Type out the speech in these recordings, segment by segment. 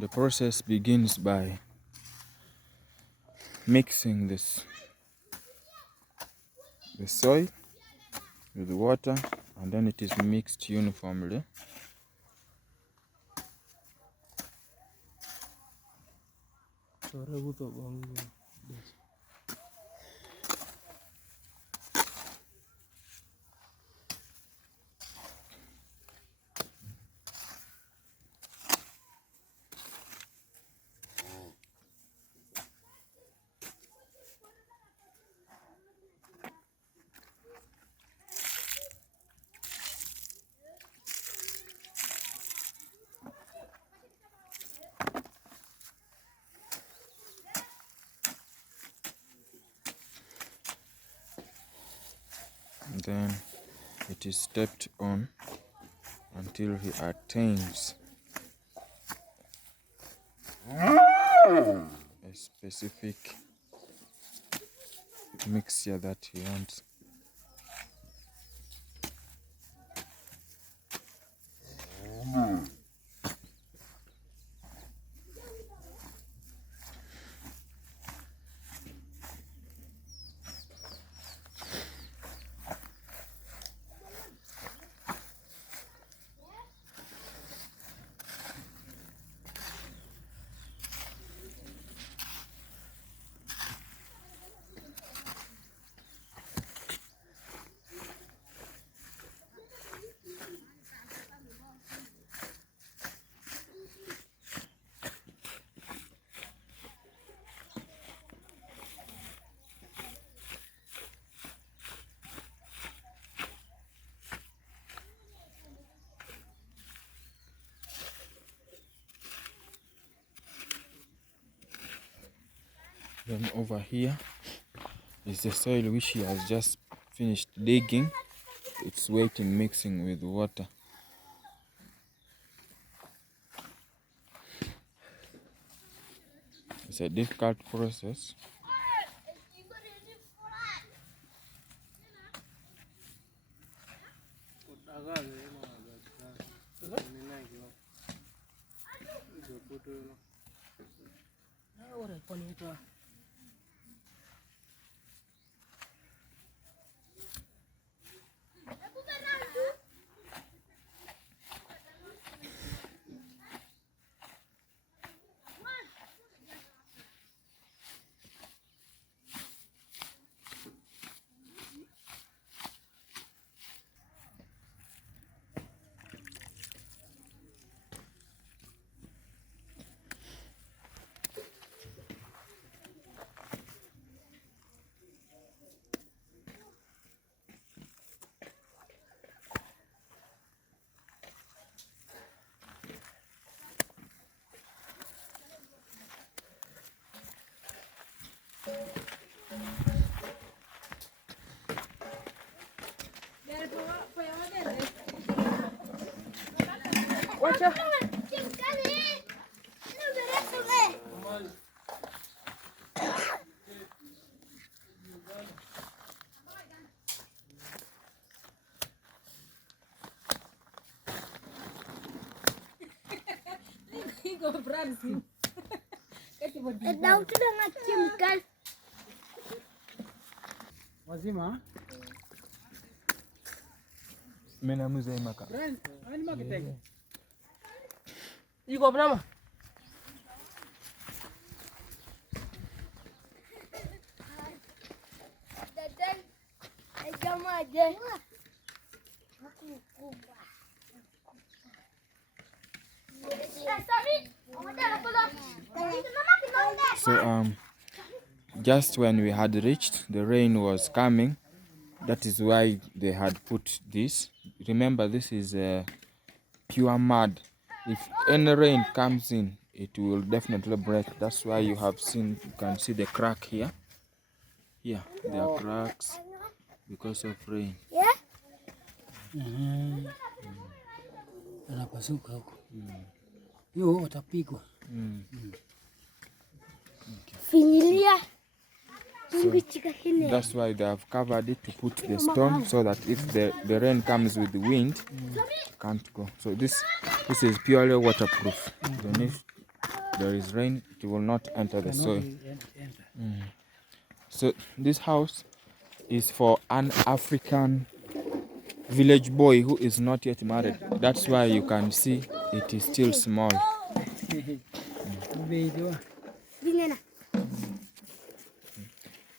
The process begins by mixing the soil with water, and then it is mixed uniformly. And then it is stepped on until he attains a specific mixture that he wants. Then over here is the soil which he has just finished digging. It's waiting, mixing with water. It's a difficult process. Wazima? Mena mzee maka. Ani makitega. Iko brama. Dadan, kama aje. So just when we had reached, the rain was coming. That is why they had put this. Remember, this is pure mud. If any rain comes in, it will definitely break. That's why you can see the crack here. Here, there are cracks because of rain. Yeah. Anapasuka huko. Yo utapigwa. Finyilia. So that's why they have covered it to put the stone so that if the rain comes with the wind, it can't go. So this is purely waterproof. there is rain, it will not enter the Cannot soil. enter. So this house is for an African village boy who is not yet married. That's why you can see it is still small.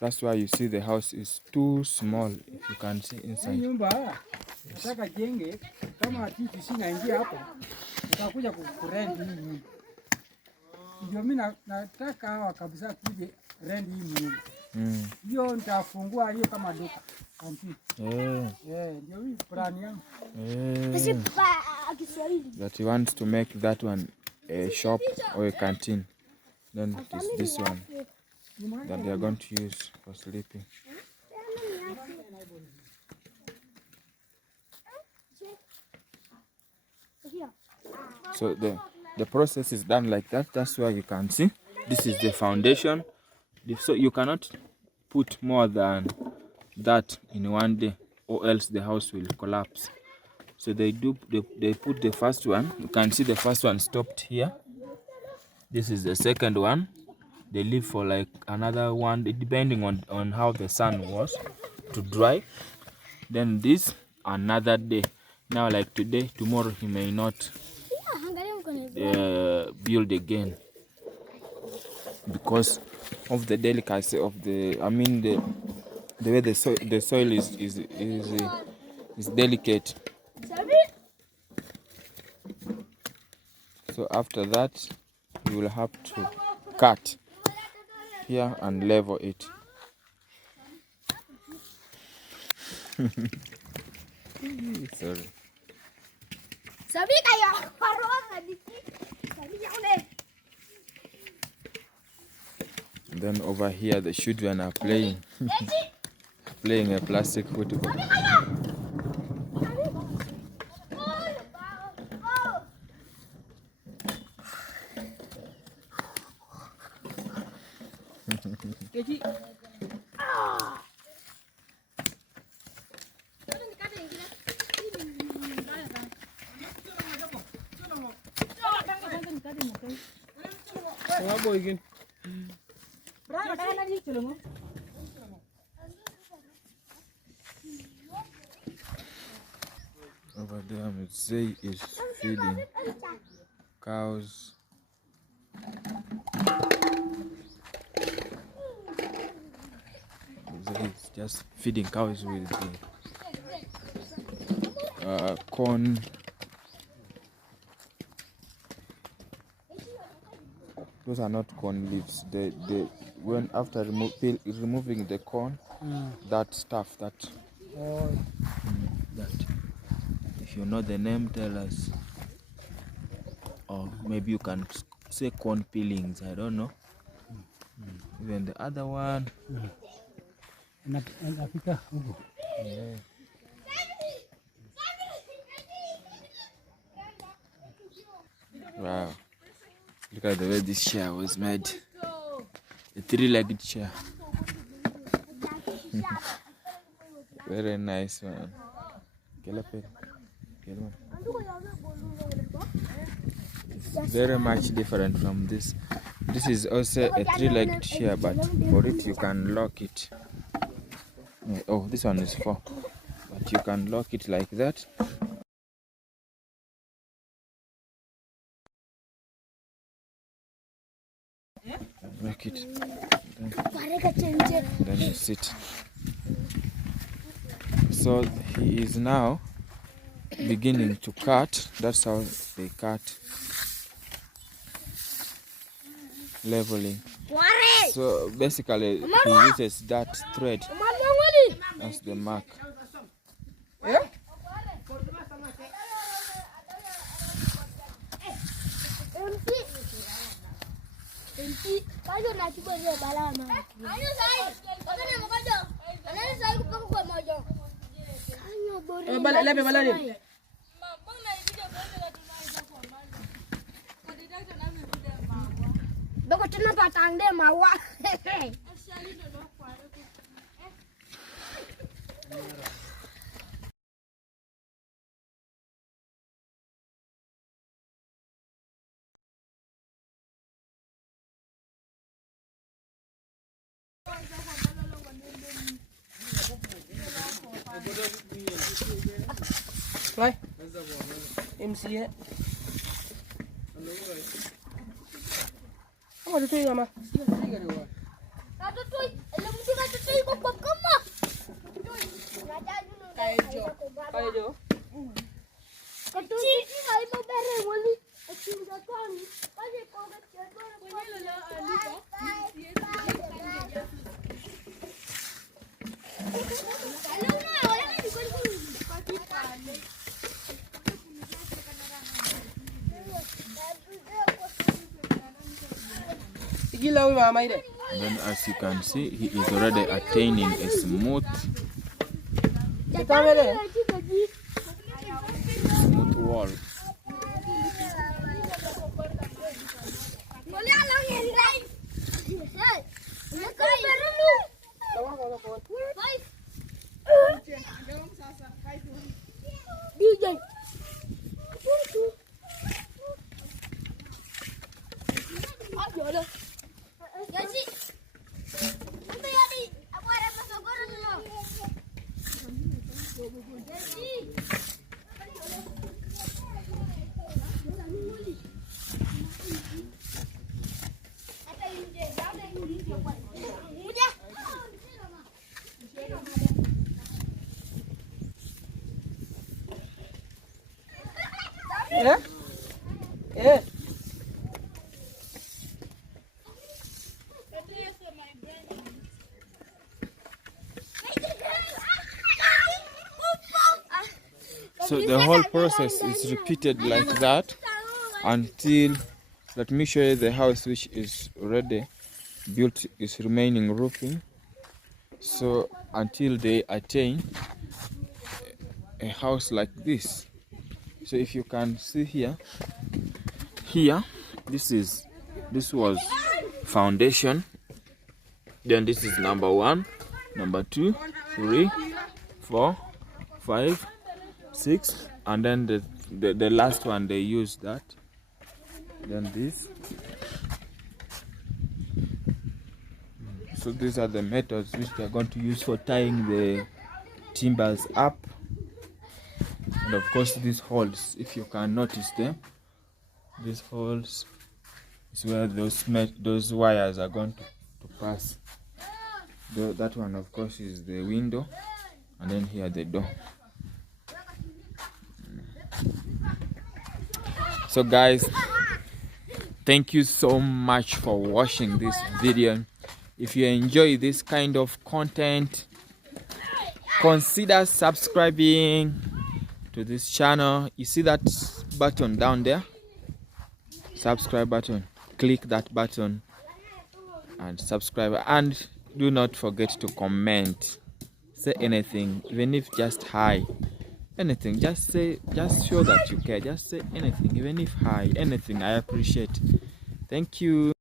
That's why you see the house is too small, if you can see inside. Nyumba nataka jenge kama TTC naingia hapo, nitakuja kurent hii nyumba. Ndio mimi nataka hawa kabisa kuje rent hii nyumba. Hiyo nitafungua hiyo kama duka. Ndio hii plan yangu. That he wants to make that one a shop or a canteen. Then it is this one that they are going to use for sleeping. So the process is done like that. That's why you can see this is the foundation. So you cannot put more than that in one day, or else the house will collapse. So they put the first one. You can see the first one stopped here. This is the second one. They leave for like another one, depending on how the sun was, to dry. Then this another day. Now like today, tomorrow he may not build again because of the delicacy of the way the soil is delicate. So after that you will have to cut here and level it. Sorry. And then over here the children are playing playing a plastic football. Over there, Mzee is feeding cows. Mzee is just feeding cows with the corn. Those are not corn leaves. When after removing the corn, that stuff that. That. If you know the name, tell us. Or maybe you can say corn peelings. I don't know. Even the other one. Yeah. Wow. Look at the way this chair was made. A 3-legged chair. Very nice one. It's very much different from this. This is also a 3-legged chair, but for it you can lock it. Oh, this one is 4. But you can lock it like that. Make it. Then you sit. So he is now beginning to cut. That's how they cut. Leveling. So basically he uses that thread as the mark. Bako tena patang deh mawa. Rồi. Em xía. Không có chơi mà. Kayak jo. Gila mama ide. And then as you can see, he is already attaining a smooth wall. Yeah? Yeah. So the whole process is repeated like that until, let me show you the house which is already built, is remaining roofing. So until they attain a house like this. So if you can see here, this was foundation, then this is number 1, number 2, 3, 4, 5, 6, and then the last one they use that, then this. So these are the methods which they are going to use for tying the timbers up. And of course these holes, if you can notice them, these holes is where those wires are going to pass. That one of course is the window, and then here the door. So guys, thank you so much for watching this video. If you enjoy this kind of content, consider subscribing to this channel. You see that button down there, subscribe button, click that button and subscribe, and do not forget to comment, say anything, even if just hi, anything, just say, just show that you care, just say anything, even if hi, anything, I appreciate. Thank you.